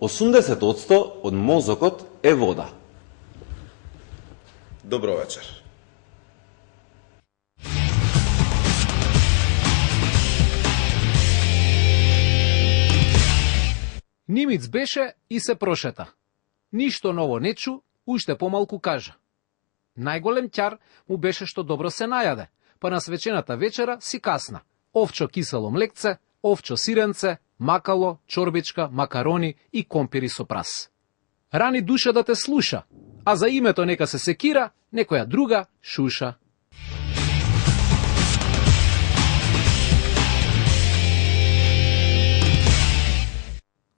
80% од мозокот е вода. Добро вечер. Нимиц беше и се прошета. Ништо ново не чу, уште помалку кажа. Најголем ќар му беше што добро се најаде, па на свечената вечера си касна. Овчо кисело млекце, овчо сиренце, макало, чорбичка, макарони и компири со прас. Рани душа да те слуша, а за името нека се секира, некоја друга шуша.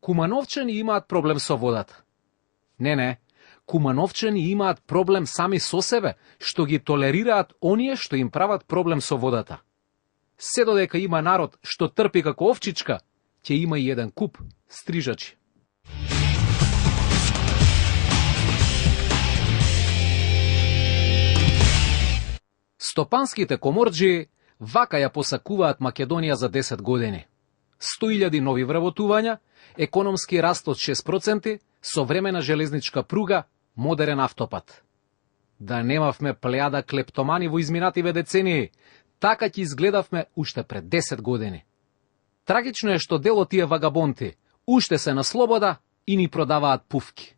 Кумановчани имаат проблем со водата. Не, кумановчани имаат проблем сами со себе, што ги толерираат оние што им прават проблем со водата. Се додека има народ што трпи како овчичка, ќе има и еден куп стрижачи. Стопанските коморџи вака ја посакуваат Македонија за 10 години. 100.000 нови вработувања, економски раст од 6%, современа железничка пруга, модерен автопат. Да немавме плејада клептомани во изминативе децении, така ќе изгледавме уште пред 10 години. Трагично е што дел од тие вагабонти уште се на слобода и ни продаваат пуфки.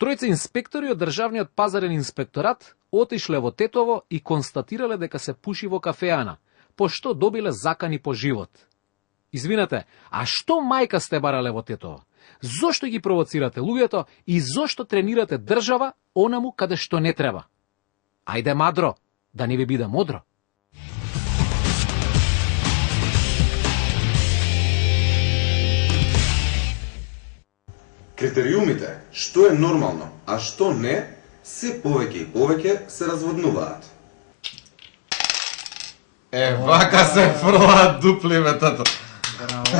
Тројца инспектори од Државниот пазарен инспекторат отишле во Тетово и констатирале дека се пуши во кафеана, пошто добиле закани по живот. Извинете, а што мајка сте барале во Тетово? Зошто ги провоцирате луѓето и зошто тренирате држава онаму каде што не треба? Ајде мадро, да не ви биде модро. Критериумите, што е нормално, а што не, се повеќе и повеќе се разводнуваат. Вака се фрлаат дупли, бе, тато.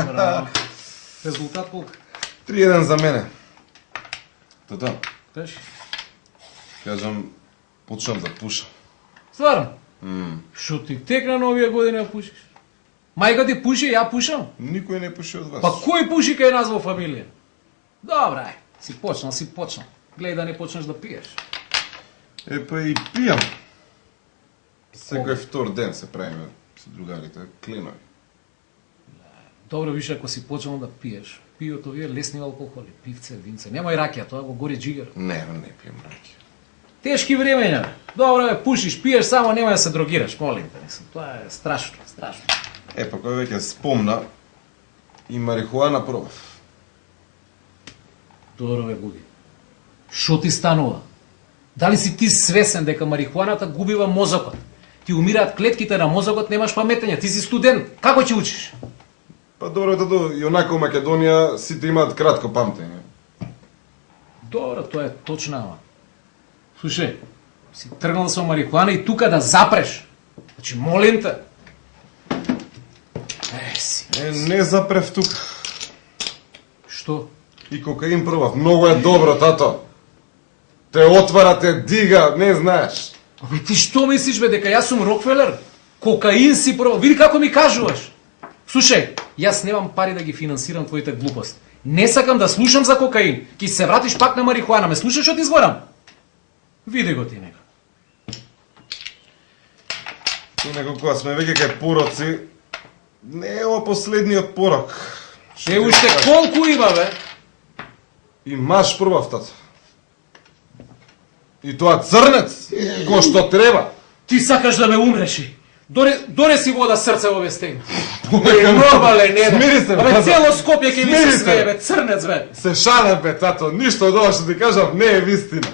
Браво. Резултат колку? 3-1 за мене. Тото, Кажи. кажам, почнам да пушам. Стварно? Шо ти текна на овие години да пушиш? Мајка ти пуши, ја пушам? Никој не пуши од вас. Па кој пуши кај нас во фамилија? Добра, си почнал. Гледај да не почнеш да пиеш. Па и пијам. Секој втор ден се правиме со другарите, кленови. Добро, више ако си почнал да пиеш. Пиото вие лесни алкохоли, пивце, винце. Немај ракија, тоа го гори джигер. Не пијам раки. Тешки времења. Добро, пушиш, пиеш, само немај да се дрогираш, молим те. Тоа е страшно. Па кој веќе спомна, и марихуана пробав. Добро, Гуги. Шо ти станува? Дали си ти свесен дека марихуаната губива мозокот? Ти умираат клетките на мозокот, немаш паметење, ти си студент. Како ќе учиш? Па добро, тато, и онако у Македонија сите имаат кратко памтење. Добро, тоа е точно, ама. Слушај, си тргнал со марихуана и тука да запреш. Значи, молим те. Не запрев тука. Што? И кокаин пробав. Многу е добро, тато. Те отвара, те дига, не знаеш. Абе, ти што мислиш, бе, дека јас сум Рокфелер? Кокаин си пробав. Види како ми кажуваш. Слушај, јас немам пари да ги финансирам твоите глупости. Не сакам да слушам за кокаин. Ки се вратиш пак на марихуана. Ме слушаш што ти зборам? Види го ти нека. Инако кога сме веќе кај пороци, не е ова последниот порок. Уште колку има, бе? И маш пробав, тато. И тоа црнец, кој што треба. Ти сакаш да ме умреши. Донеси вода срце во вестења. Нормален, не. Смири се, бе, абе, тато. цело Скопје ќе ми се Смири се. смее, бе, црнец, бе. Се шалев, бе, тато. Ништо од ова што ти кажам не е вистина.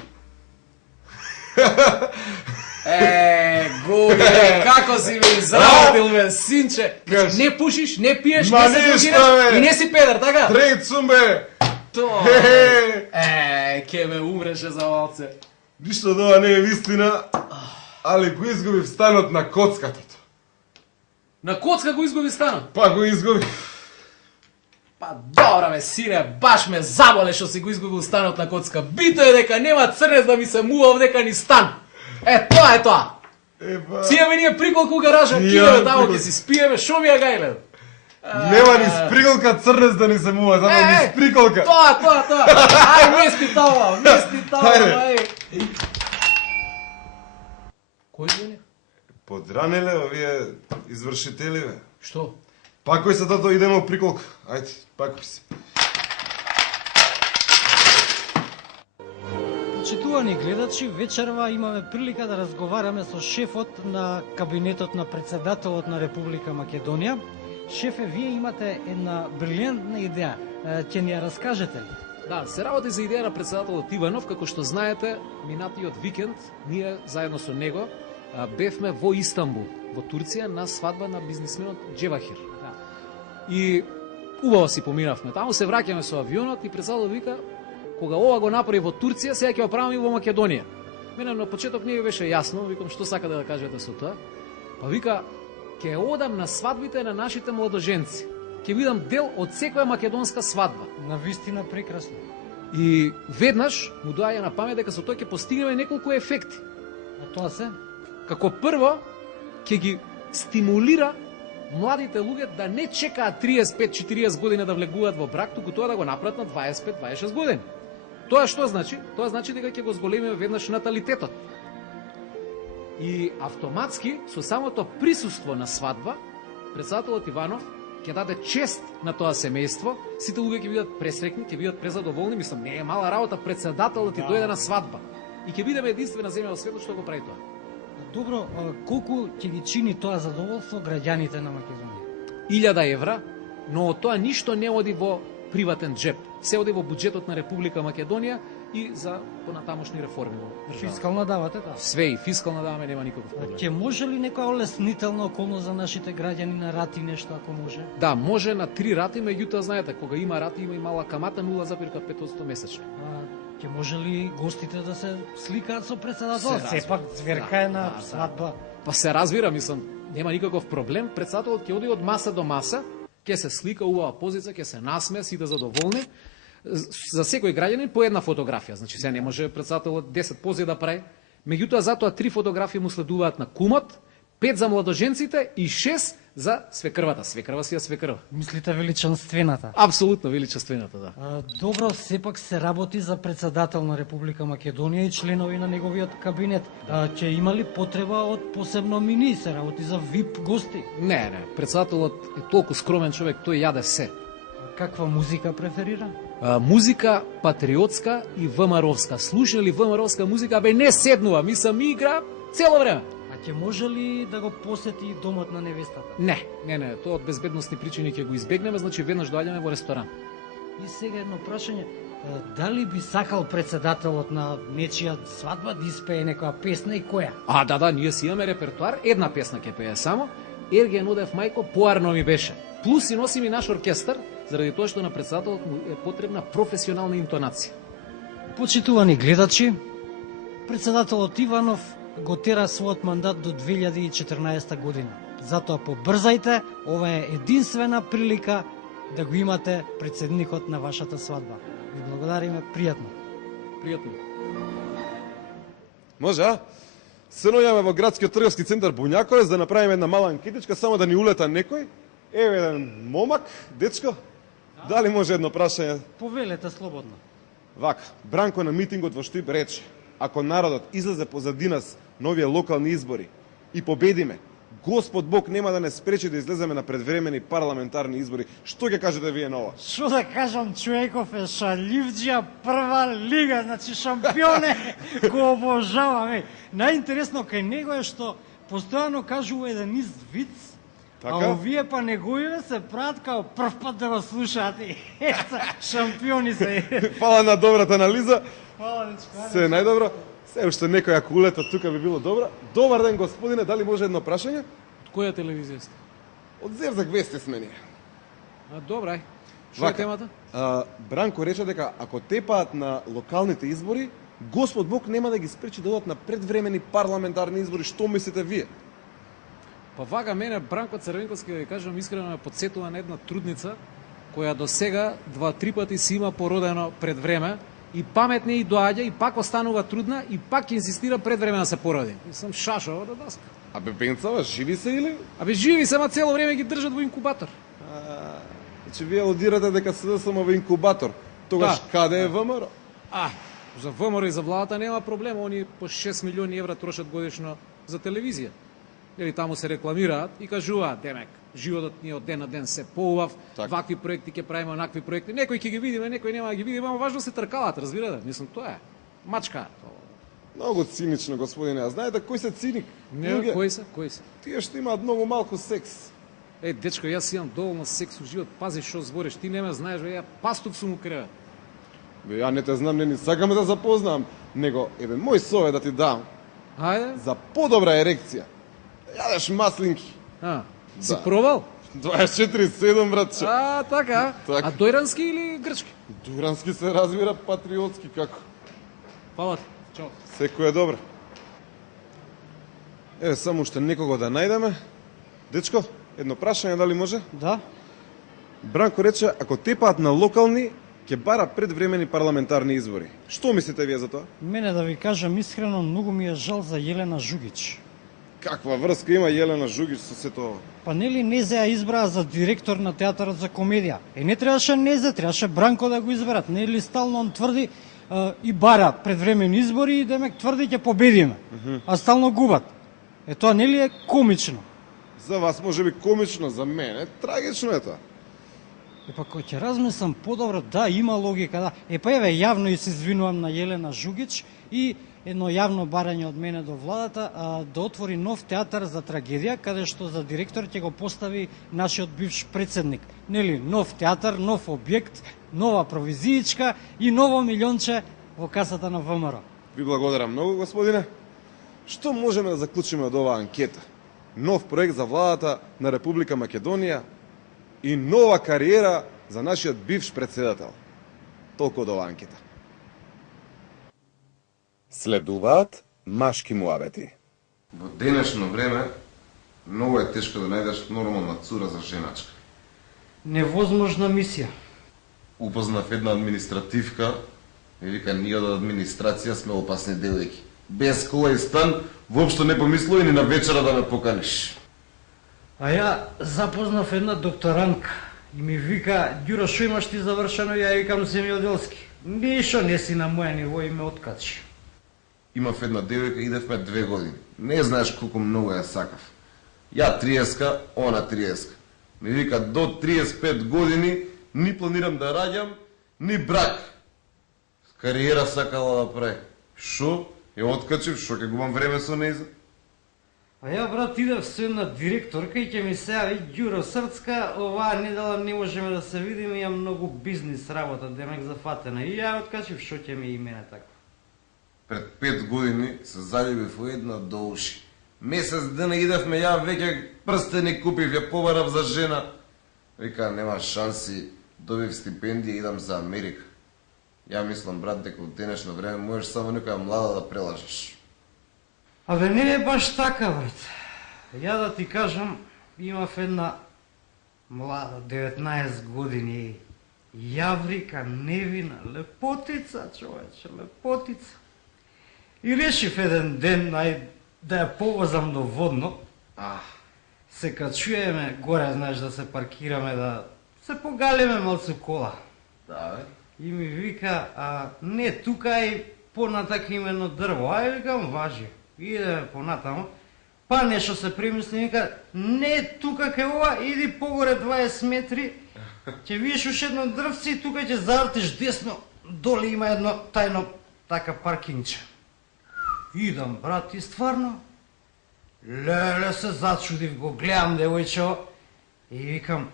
Гуги, како си ме изработил, бе, синче. Кажи. Не пушиш, не пиеш, Ма не се ништо, дрогираш бе. и не си педер, така? Трейд сум, бе. Тоа. Хе-хе. Ке ме умреше за малце. Ништо од ова не е вистина, али го изгубив станот на коцката. На коцка го изгуби станот. Па го изгубив. Па добра, бе, сине, баш ме заболе што си го изгубил станот на коцка. Бито е дека нема црнец да ми се мува дека ни стан. Тоа е тоа. Ева. Сијаме ние приколку у гаража, Ја, киле, тамо прикол. ќе си спиеме, шо ми ја гајле? Нема ни сприколка црнес да ни се мува, само ни сприколка. Тоа. Ај, мести тава, Хајде. ај. Кој звени? Подранеле овие извршители, бе. Што? Пакој се тато, идемо у приколка. Ајде, пакој се. Почитувани гледачи, вечерва имаме прилика да разговараме со шефот на кабинетот на председателот на Република Македонија. Шефе, вие имате една брилијантна идеја. Ќе ни ја раскажете ли? Да, се работи за идеја на председателот Иванов, како што знаете, минатиот викенд ние заедно со него бевме во Истанбул, во Турција, на свадба на бизнисменот Джевахир. Да. И убаво си поминавме. Таму се враќаме со авионот и председателот вика, кога ова го направи во Турција, сега ќе го правиме и во Македонија. Мене на почеток не ми беше јасно, викам што сака да кажете со тоа. Па вика, ќе одам на свадбите на нашите младоженци. Ќе бидам дел од секоја македонска свадба. Навистина прекрасно. И веднаш му доаѓа на памет дека со тоа ќе постигнеме неколку ефекти. А тоа се? Како прво, ќе ги стимулира младите луѓе да не чекаат 35-40 години да влегуваат во брак, туку тоа да го направат на 25-26 години. Тоа што значи? Тоа значи дека ќе го зголемиме веднаш наталитетот. И автоматски, со самото присуство на свадба, председателот Иванов ќе даде чест на тоа семејство, сите луѓе ќе бидат пресрекни, ќе бидат презадоволни, мислам, не е мала работа председателот ти дојде на свадба. И ќе бидеме единствена земја во светот што го прави тоа. Добро, колку ќе ги чини тоа задоволство граѓаните на Македонија? 1000 евра, но од тоа ништо не оди во приватен джеп. Се оди во буџетот на Република Македонија и за понатамошни реформи во државата. Фискална давате, да. Све и фискална даваме, нема никаков проблем. Ќе може ли некоја олеснителна околност за нашите граѓани на рати нешто ако може? Да, може на 3 рати, меѓутоа знаете, кога има рати има и мала камата 0,5% месечно. Ќе може ли гостите да се сликаат со председателот? Се Сепак зверка е на свадба. Па се разбира, мислам, нема никаков проблем. Председателот ќе оди од маса до маса, ќе се слика убава позица, ќе се насмее, сите задоволни. За секој граѓанин по една фотографија. Значи, се не може председателот 10 пози да прави. Меѓутоа, затоа 3 фотографии му следуваат на кумот, 5 за младоженците и 6 за свекрвата. Свекрва си ја свекрва. Мислите величанствената? Апсолутно величествената, да. Добро, сепак се работи за председател на Република Македонија и членови на неговиот кабинет. Ќе има ли потреба од посебно мини, се работи за VIP гости? Не, председателот е толку скромен човек, тој јаде се. Каква музика преферира? Музика патриотска и ВМРО-вска. Слуша ли ВМРО-вска музика, бе не седнува, мислам игра цело време. А ќе може ли да го посети домот на невестата? Не, тоа од безбедностни причини ќе го избегнеме, значи веднаш доаѓаме во ресторан. И сега едно прашање, дали би сакал председателот на нечија свадба да испее некоја песна и која? Да, ние си имаме репертуар, една песна ќе пее само, Ерген Одев мајко, поарно ми беше. Плюс и носим и наш оркестар, заради тоа што на председателот му е потребна професионална интонација. Почитувани гледачи, председателот Иванов го тера својот мандат до 2014 година. Затоа побрзајте, ова е единствена прилика да го имате председникот на вашата свадба. Ви благодариме, пријатно. Пријатно. Може, а? Се наоѓаме во градскиот трговски центар Буњаковец да направиме една мала анкетичка, само да ни улета некој. Еве еден момак, дечко. Дали може едно прашање? Повелете слободно. Вака, Бранко на митингот во Штип рече: ако народот излезе позади нас на овие локални избори и победиме, Господ Бог нема да не спречи да излеземе на предвремени парламентарни избори. Што ќе кажете вие на ова? Што да кажам, човеков е шаливџија прва лига, значи шампионе, го обожавам. Најинтересно кај него е што постојано кажува еден ист виц, така? А овие па неговиве се прават као прв пат да го слушаат. Шампиони се. Фала на добрата анализа. Фала, дечко. Се најдобро. Се уште некој ако улета тука би било добро. Добар ден, господине, дали може едно прашање? Која телевизија сте? Од Зевзак вести сме ние. Добра, што е темата? Бранко рече дека ако тепаат на локалните избори, Господ Бог нема да ги спречи да одат на предвремени парламентарни избори. Што мислите вие? Па вака мене Бранко Црвенковски, да ви кажам искрено, ме подсетува на една трудница која до сега 2-3 пати си има породено пред време и паметне и доаѓа и пак останува трудна и пак инсистира пред време да се породи. Мислам шашава да даска. Абе Пенцава, живи се или? Абе живи се, ма цело време ги држат во инкубатор. Значи вие одирате дека СДСМ во инкубатор. Тогаш каде е ВМРО? За ВМРО и за владата нема проблем, они по 6 милиони евра трошат годишно за телевизија. Или таму се рекламираат и кажуваат, демек, животот ни од ден на ден се поубав, вакви проекти ќе правиме, онакви проекти. Некој ќе ги видиме, некој нема да ги видиме, ама важно се тркалат, разбирате? Мислам, тоа е. Мачка. Многу цинично, господине. А знаете кој се циник? Не, кој се? Тие што имаат многу малку секс. Дечко, јас имам доволно секс во живот, пази што збориш, ти не ме знаеш, ја пастук сум у кревет. Бе, ја не те знам, не ни сакам да запознам, него, мој совет да ти дам. Ајде. За подобра ерекција. Јадеш маслинки. Си пробал? 24/7, братче. Така. А дојрански или грчки? Дојрански се разбира, патриотски како. Фала ти. Чао. Секој е добро. Само уште некого да најдеме. Дечко, едно прашање дали може? Да. Бранко рече, ако тепаат на локални, ќе бара предвремени парламентарни избори. Што мислите вие за тоа? Мене да ви кажам искрено, многу ми е жал за Јелена Жугич. Каква врска има Јелена Жугич со сето ова? Па нели Незе ја избраа за директор на театарот за комедија. Не требаше Незе, требаше Бранко да го изберат. Нели стално он тврди и бара предвремени избори и демек тврди ќе победиме. А стално губат. Тоа нели е комично? За вас може би комично, за мене трагично е тоа. Па кој ќе размислам подобро, да, има логика, да. Јавно и се извинувам на Јелена Жугич и едно јавно барање од мене до владата да отвори нов театар за трагедија, каде што за директор ќе го постави нашиот бивш председник. Нели, нов театар, нов објект, нова провизиичка и ново милионче во касата на ВМРО. Ви благодарам многу, господине. Што можеме да заклучиме од оваа анкета? Нов проект за владата на Република Македонија и нова кариера за нашиот бивш председател. Толку од оваа анкета. Следуваат машки муабети. Во денешно време многу е тешко да најдеш нормална цура за женачка. Невозможна мисија. Упознав една административка и вика, ние од администрација сме опасни девојки. Без кола и стан, воопшто не помислува ни на вечера да ме поканиш. А ја запознав една докторантка и ми вика, Ѓуро, шо имаш ти завршено? Ја викам земјоделски. Ништо не си на моја ниво и ме откачи. Имав една девојка, идевме 2 години. Не знаеш колку многу ја сакав. Ја 30-ка, она 30-ка. Ми вика, до 35 години ни планирам да раѓам, ни брак. Кариера сакала да прави. Шо? Ја откачив, шо ќе губам време со нејза? А ја, брат, идев со една директорка и ќе ми се јави, Ѓуро Срцка, оваа недела не можеме да се видиме, имам многу бизнис работа, демек зафатена. И ја откачив, шо ќе ми и мене така. Пред 5 години се заљубив во една до уши. Месец дена идевме, ја веќе прстени купив, ја побарав за жена. Вика, нема шанси, добив стипендија и идам за Америка. Ја мислам, брат, дека во денешно време можеш само некоја млада да прелажеш. Абе, не е баш така, брат. Ја да ти кажам, имав една млада, 19 години, јаврика, невина, лепотица, човече, лепотица. И решив еден ден да ја повозам до Водно. Се качуеме горе, знаеш, да се паркираме, да се погалиме малцу кола. Да, бе. И ми вика, не, тука е понатак именно дрво. Викам, важи. Иде понатамо. Па нешто се примисли, вика, не, тука ке ова, иди погоре 20 метри, ќе видиш уште едно дрвце и тука ќе завртиш десно, доле има едно тајно така паркингче. Идам, брат, и стварно, леле се зачудив, го гледам девојчево и викам,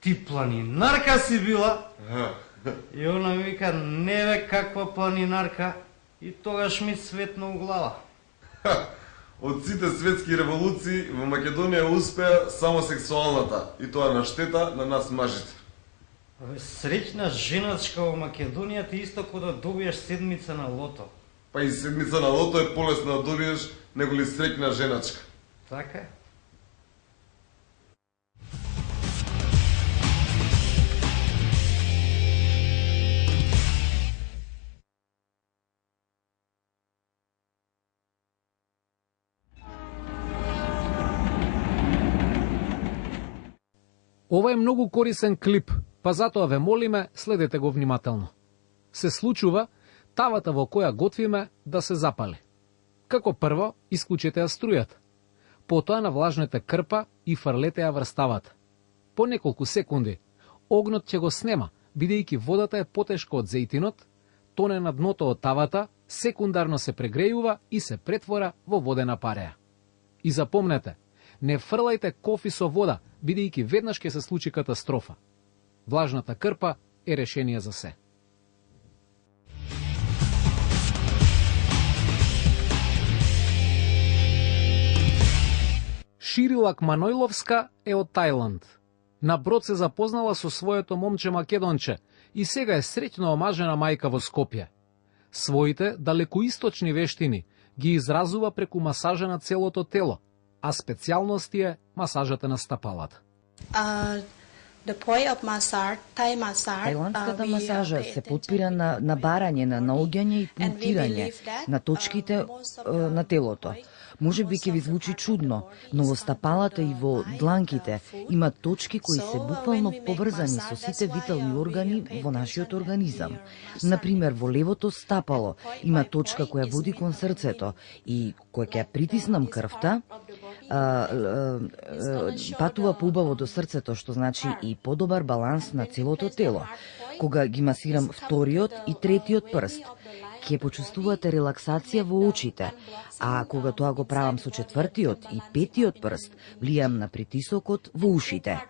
ти планинарка си била? И она ми вика, не бе, каква планинарка? И тогаш ми светна у глава. Од сите светски револуции во Македонија успеа само сексуалната, и тоа на штета на нас мажите. Среќна женачка во Македонија ти исто како да добиеш седмица на лото. Па и седмица на лото е полесно да добиеш него ли среќна женачка. Така е. Ова е многу корисен клип, па затоа ве молиме, следете го внимателно. Се случува тавата во која готвиме да се запали. Како прво, исклучете ја струјата. Потоа навлажнете крпа и фрлете ја врз тавата. По неколку секунди, огнот ќе го снема, бидејќи водата е потешка од зејтинот, тоне на дното од тавата, секундарно се прегрејува и се претвора во водена пареја. И запомнете, не фрлајте кофи со вода, бидејќи веднаш ќе се случи катастрофа. Влажната крпа е решение за се. Ширилак Манојловска е од Тајланд. На брод се запознала со своето момче македонче и сега е среќно омажена мајка во Скопје. Своите далекоисточни вештини ги изразува преку масажа на целото тело, а специјалност е масажата на стапалата. Тајландската масажа се подпира на барање, на наоѓање и пунктирање на точките на телото. Може би ќе ви звучи чудно, но во стапалата и во дланките има точки кои се буквално поврзани со сите витални органи во нашиот организам. Например, во левото стапало има точка која води кон срцето и која ќе притиснам крвта, патува поубаво до срцето, што значи и подобар баланс на целото тело. Кога ги масирам вториот и третиот прст, ќе почувствувате релаксација во очите, а кога тоа го правам со четвртиот и петиот прст, влијам на притисокот во ушите.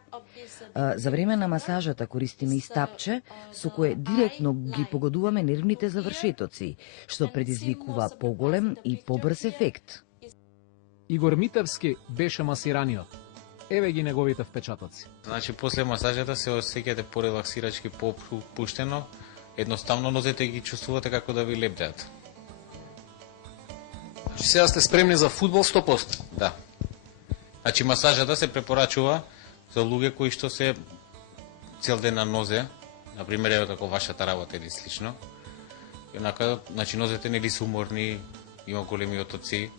За време на масажата користиме и стапче, со кое директно ги погодуваме нервните завршетоци, што предизвикува поголем и побрз ефект. Игор Митевски беше масираниот. Еве ги неговите впечатоци. Значи, после масажата се осеќате порелаксирачки, попуштено, едноставно нозете ги чувствувате како да ви лепдеат. Значи, сега сте спремни за фудбал 100%? Да. Значи, масажата се препорачува за луѓе кои што се цел ден на нозе, например, ево како вашата работа или слично. И онака, значи, нозете нели се уморни, има големи отоци.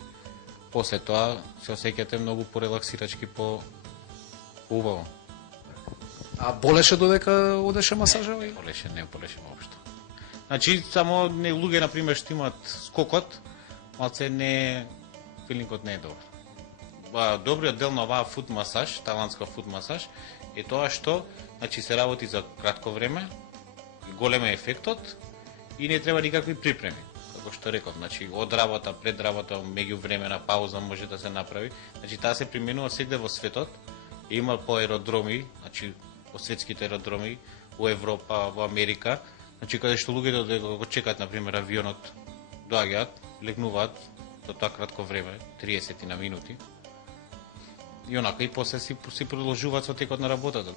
После тоа се осеќате многу порелаксирачки, убаво. А болеше додека одеше масажа? Не болеше воопшто. Значи, само не луѓе, например, што имат скокот, малце не, филингот не е добар. Добриот дел на оваа фут масаж, тајландска фут масаж, е тоа што, значи, се работи за кратко време, голем е ефектот и не треба никакви припреми. Како што реков, значи, од работа, пред работа, меѓу време на пауза може да се направи. Значи, таа се применува сегде во светот. Има по аеродроми, значи, по светските аеродроми, во Европа, во Америка, значи, каде што луѓето да го чекаат, например, авионот, доаѓаат, легнуваат за тоа кратко време, 30 на минути, и онака и после си продолжуваат со текот на работата.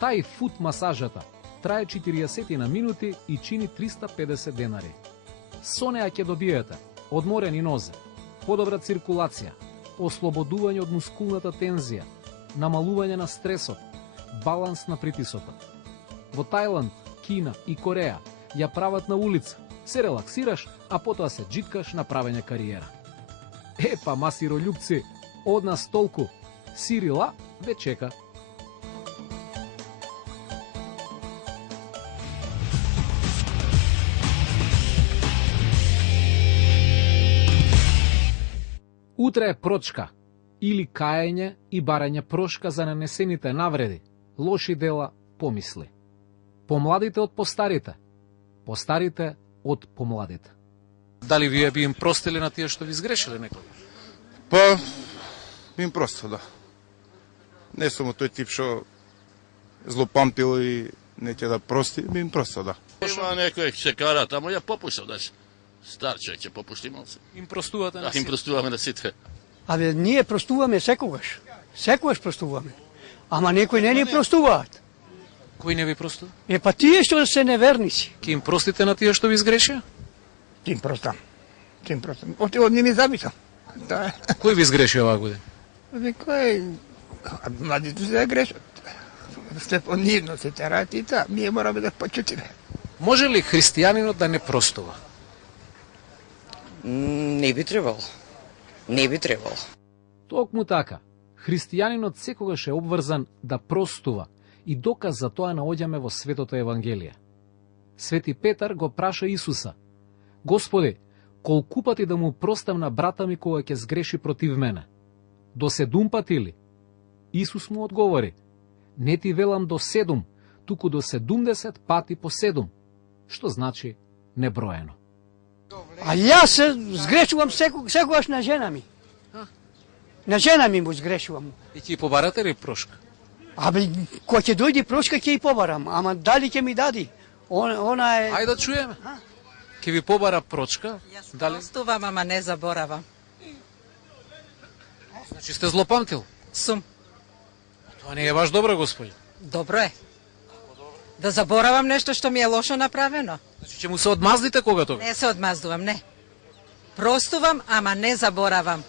Тај фут масажата трае 40 на минути и чини 350 денари. Со неа ќе добиете одморени нозе, подобра циркулација, ослободување од мускулната тензија, намалување на стресот, баланс на притисокот. Во Тајланд, Кина и Кореја ја прават на улица, се релаксираш, а потоа се джиткаш на правење кариера. Епа, масирољупци, од нас толку, Сирила ве чека. Утре е прочка, или каење и барање прошка за нанесените навреди, лоши дела, помисли. Помладите од постарите, постарите од помладите. Дали вие би им простили на тие што ви сгрешили некога? Па, би им простил, да. Не сум тој тип што злопамтил и не ќе да прости, би им простил, да. Има некој ќе карат, ама ја попуштам, значи. Стар човек ќе попушти малце. Им простувате на сите? Им простуваме на сите. Абе, ние простуваме секогаш. Секогаш простуваме. Ама некои не ни простуваат. Кој не ви простува? Па тие што се неверници. Ке им простите на тие што ви сгрешија? Ти им простам. Ти им простам. Од не ми забитам. Да. Кој ви сгреши оваа година? Кој? Младите се грешат. Степонивно се тераат и та. Ние мораме да почутиме. Може ли христијанинот да не простува? Не би требало. Не би требало. Токму така. Христијанинот секогаш е обврзан да простува и доказ за тоа наоѓаме во Светото Евангелие. Свети Петар го праша Исуса: Господи, колку пати да му простам на брата ми кога ќе сгреши против мене? До 7 пати ли? Исус му одговори: Не ти велам до 7, туку до 70 пати по 7, што значи неброено. А јас се сгрешувам секогаш на жена ми. На жена ми му сгрешувам. И ти побарате ли прошка? Абе, кој ќе дојде прошка ќе и побарам, ама дали ќе ми дади? Она е... Ајде да чуеме. Ќе ви побара прочка? Јас простувам, ама не заборавам. Значи сте злопамтил? Сум. Тоа не е баш добро, господи. Добро е. Да заборавам нешто што ми е лошо направено. Значи ќе му се одмаздите кога тога? Не се одмаздувам, не. Простувам, ама не заборавам.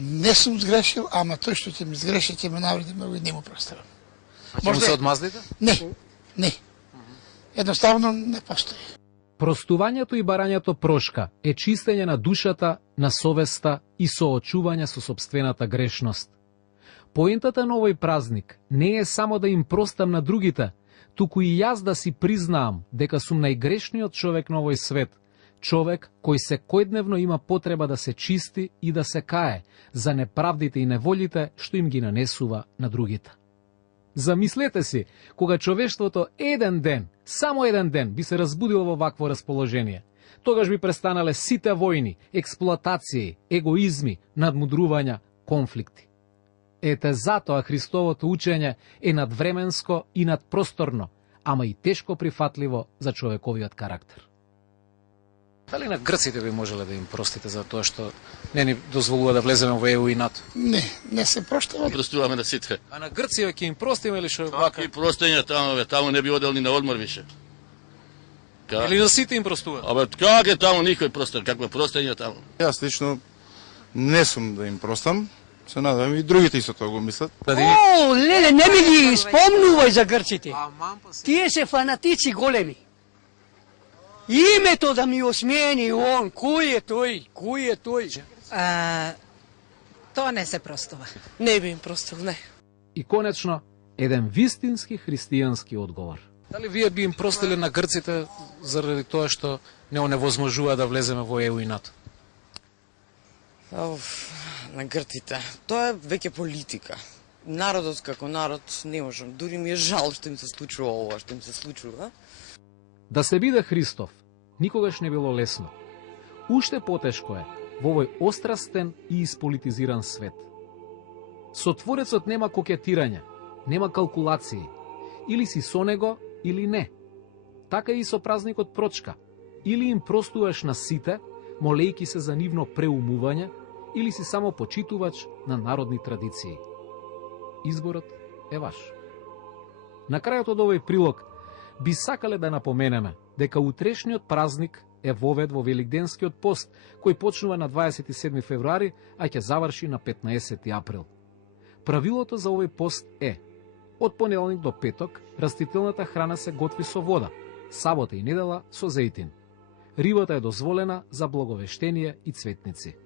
Не сум сгрешил, ама тој што ќе ми сгреши, ќе ме навреди многу и не му простувам. А ќе му се одмаздите? Не. Едноставно не постои. Простувањето и барањето прошка е чистење на душата, на совеста и соочување со сопствената грешност. Поентата на овој празник не е само да им простам на другите, туку и јас да си признаам дека сум најгрешниот човек на овој свет, човек кој секојдневно има потреба да се чисти и да се кае за неправдите и неволите што им ги нанесува на другите. Замислете си, кога човештвото еден ден, само еден ден, би се разбудило во вакво расположение, тогаш би престанале сите војни, експлоатации, егоизми, надмудрувања, конфликти. Ете затоа Христовото учење е надвременско и надпросторно, ама и тешко прифатливо за човековиот карактер. Дали на грците би можеле да им простите за тоа што не ни дозволува да влеземе во ЕУ и НАТО? Не се проштава. Простуваме на сите. А на Грција ќе им простиме ли што Какви простења таму, таму не би одел ни на одмор више. Или на сите им простува? Абе, как е таму никој простен, каква простења таму? Јас лично не сум да им простам. Се надевам и другите исто тоа го мислат. О, леле, не ми ги спомнувај за грците. Тие се фанатици големи. Името да ми осмени он, кој е тој? Кој е тој? Тоа не се простува. Не би им простил, не. И конечно, еден вистински христијански одговор. Дали вие би им простиле на грците заради тоа што не оневозможува да влеземе во ЕУ и НАТО? На грците. Тоа е веќе политика. Народот како народ не можам. Дури ми е жал што им се случува ова, што им се случува. Да се биде Христов никогаш не било лесно. Уште потешко е во овој острастен и исполитизиран свет. Со Творецот нема кокетирање, нема калкулации. Или си со него, или не. Така и со празникот Прочка. Или им простуваш на сите, молејки се за нивно преумување, или си само почитувач на народни традиции. Изборот е ваш. На крајот од овој прилог би сакале да напоменеме дека утрешниот празник е вовед во Великденскиот пост, кој почнува на 27 февруари, а ќе заврши на 15 април. Правилото за овој пост е: од понеделник до петок растителната храна се готви со вода, сабота и недела со зејтин. Рибата е дозволена за благовештение и цветници.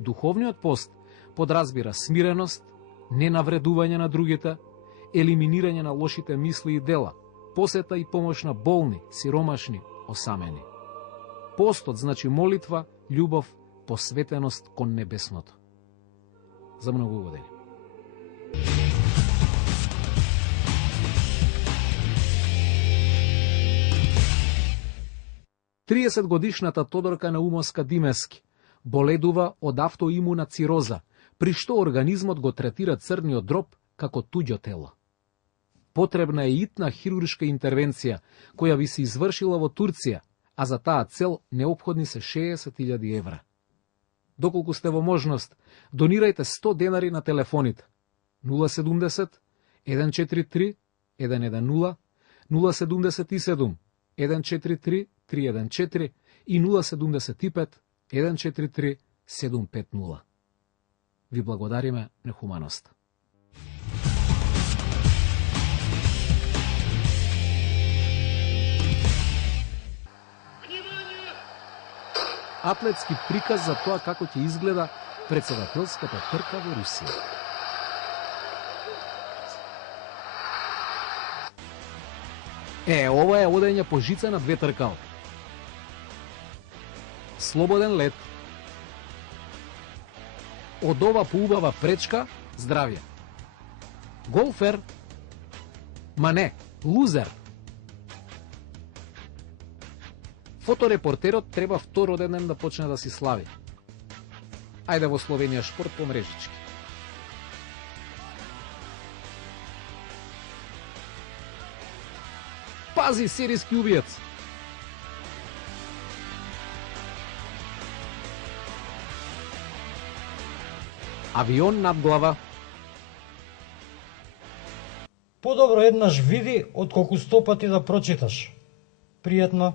Духовниот пост подразбира смиреност, ненавредување на другите, елиминирање на лошите мисли и дела, посета и помош на болни, сиромашни, осамени. Постот значи молитва, љубов, посветеност кон небесното. За многу години. Годишната Тодорка Наумовска Димески боледува од автоимуна цироза, при што организмот го третира црниот дроб како туѓо тело. Потребна е итна хируршка интервенција, која би се извршила во Турција, а за таа цел неопходни се 60.000 евра. Доколку сте во можност, донирајте 100 денари на телефоните 070 143 110, 077 143 314 и 075 143 750. Ви благодариме на хуманоста. Атлетски приказ за тоа како ќе изгледа председателската трка во Русија. Ова е одење по жица на две тркал. Слободен лет. Од ова поубава пречка, здравје. Голфер. Ма не, лузер. Фоторепортерот треба втор ден да почне да си слави. Ајде во Словенија шпорт по мрежички. Пази, серијски убиец. Авион над глава. Подобро еднаш види, отколку 100 пати да прочиташ. Пријатно.